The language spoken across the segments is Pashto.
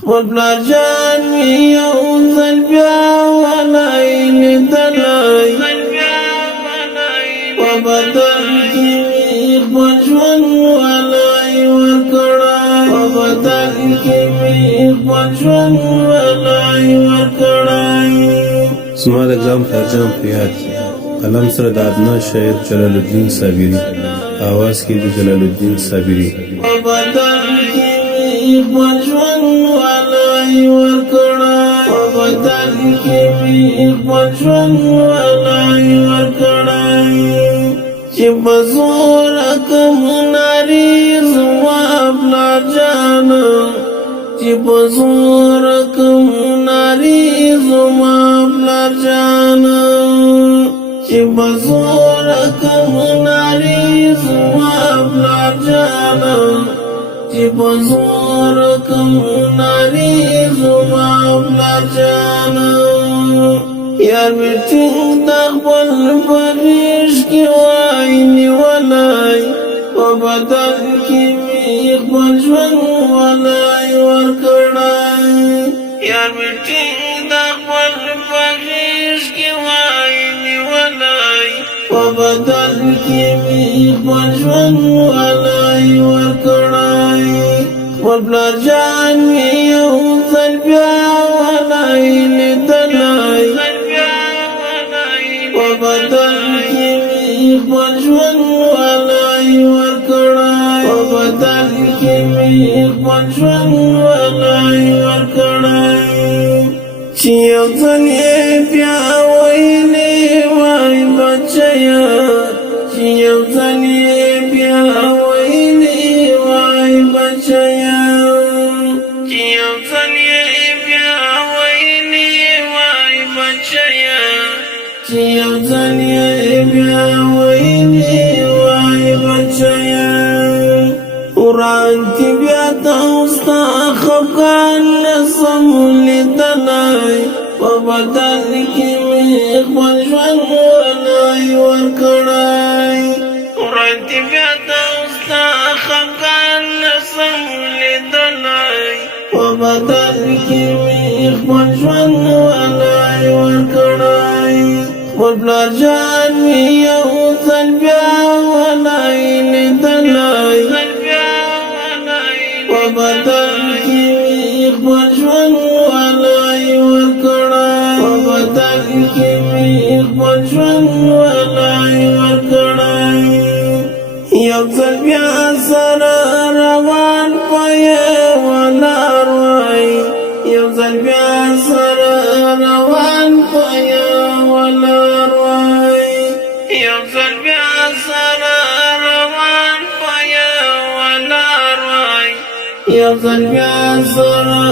خپل پلار جان مې یو ځل بیا ولای لیدلی په بدل کې مې خپل ژوند ولای ورکړی په بدل کې مې خپل ژوند ولای ورکړی زما د ګرام پلارجان په یاد قلم سره د ادنا شاعر جلال الدین صابري آواز کې د جلال الدین صابري په بدل کې مې خپل ژوند ولای ورکړی په بدل کې مې خپل ژوند ولای ورکړی چې په زور کوم ناري زما پلارجان چې په زور کوم ناري زما پلارجان چې په زور کوم ناري زما پلارجان چې په زور کوم ناري زما پلارجان یار مې ټینګ د خپل پریش کې وای نیولای په بدل کې مې خپل ژوند ولای ورکړی یار مې ټینګ د خپل پریش کې وای نیولای په بدل کې مې خپل ژوند ولای ورکړی خپل پلارجان مې یو ځل بیا ولای لیدلی په بدل کې مې خپل ژوند ولای ورکړی په بدل کې مې خپل ژوند ولای ورکړی چې یو ځل یې بیا ویلې وای بچیا چې یو ځل یې بیا ویلې وای بچیا چې یو ځل یې بیا ویلې وای بچیا چې یو ځل یې بیا ویلې وای بچیا قرآن کې بیا تاسو خفګان نسم لیدلی په بدل کې مې خپل ژوند ولای ورکړی قرآن کې بیا تاسو خفګان نسم لیدلی په بدل کې مې خپل ژوند ولای ورکړی خپل پلارجان مې یو ځل بیا ولای لیدلی په بدل کې مې خپل ژوند ولای ورکړی په بدل کې مې خپل ژوند ولای ورکړی یو ځل بیا سره روان په یوه لار وای یو ځل بیا سره روان په یوه لار وای یو ځل بیا سره روان په یوه لار وای یو ځل بیا سره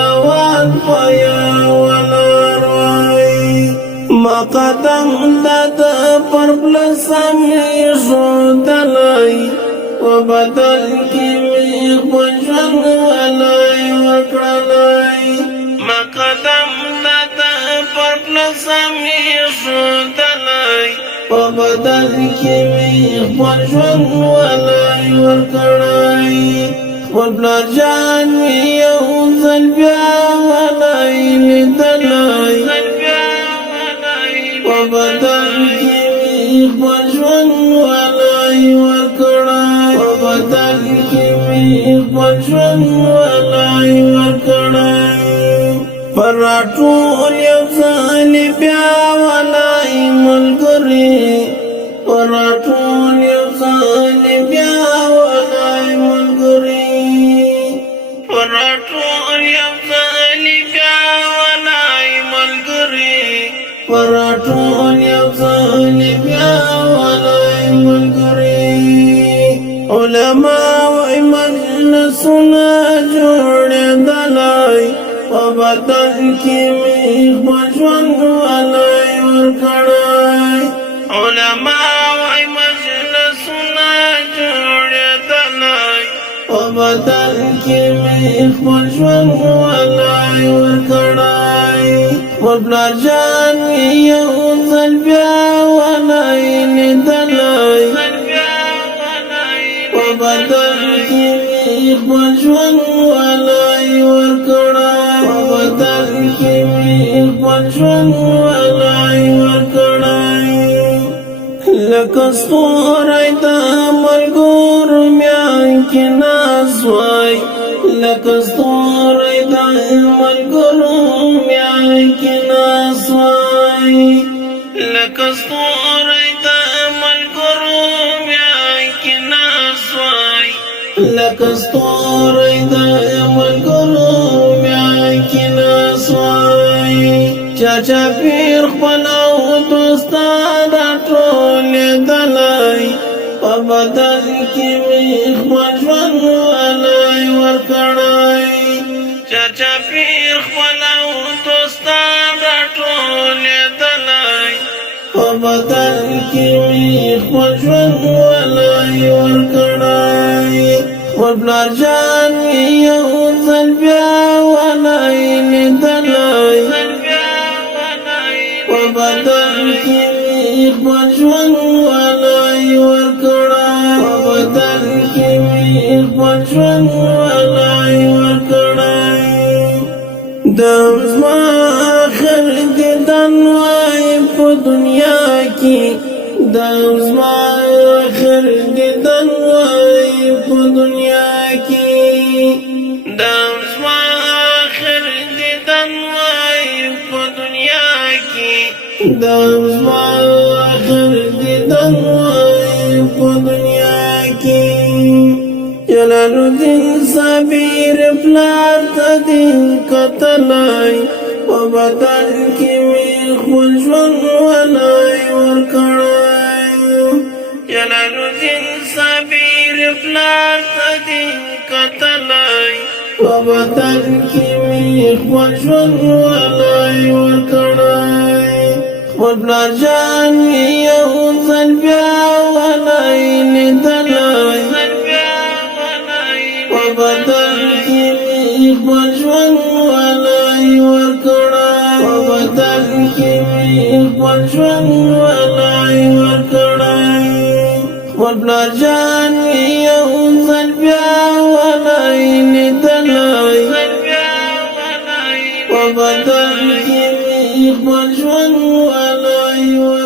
روان په یوه لار وای ما قدم د پر پلسم ښودلی په بدل کې مې خپل ژوند ولای ورکړلی ما قدم د پر پلسم ښودلی په بدل کې مې خپل ژوند ولای ورکړی خپل پلارجان مې یو ځل بیا ولای لیدلی په بدل کې مې خپل ژوند ولای ورکړی په بدل کې مې خپل ژوند ولای ورکړی پر راټول یو ځل بیا ولای ملګري پر راټول یو ځل بیا ولای ملګري پر راټول یو ځل بیا ولای ملګري پر راټول یو ځل بیا ولای ملګري علما وای مجلسونه جوړېدلی په بدل کې مې خپل ژوند ولای ورکړی علما وای مجلسونه جوړېدلی په بدل کې مې خپل ژوند ولای ورکړی خپل پلارجان مې یو ځل بیا ولای لیدلی په بدل کې مې خپل ژوند ولای ورکړی کې مې خپل ژوند ولای ورکړی لکه ستوری د ملګرو میان کې ناست وای لکه ستوری د ملګرو میان کې ناست وای لکه ستوری د ملګرو میان کې ناست وای لکه ستوری د ملګرو میان کې ناست وای چاچا پیر خپل او دوستان ټول دلای په بدن کې مې خپل ژوند ولای ورکړی چاچا پیر خپل او دوستان ټول دلای په بدن کې مې خپل ژوند ولای ورکړی خپل پلار جان مې یو ځل بیا ولای لیدلی په بدن کې مې خپل ژوند ولای ورکړی په بدن کې مې خپل ژوند ولای ورکړی دا زما آخر دیدن وای په دنیا کې دا زما آخر دیدن وای په دنیا کې دا زما آخر دیدن وای په دنیا کې دا زما آخر دیدن وای په دنیا کې جلال الدین صابر پلار ته دین کتلای په بدن کې مې خپل ژوند ولای ورکړی جلال الدین صابر پلار ته دین کتلای په بدن کې مې خپل ژوند ولای ورکړی خپل پلار جان مې یو ځل بیا ولای لیدلی په بدن کې مې خپل ژوند ولای ورکړی په بدن کې مې خپل ژوند ولای ورکړی خپل پلار جان مې یو ځل بیا ولای لیدلی په بدن کې مې خپل ژوند ولای ورکړی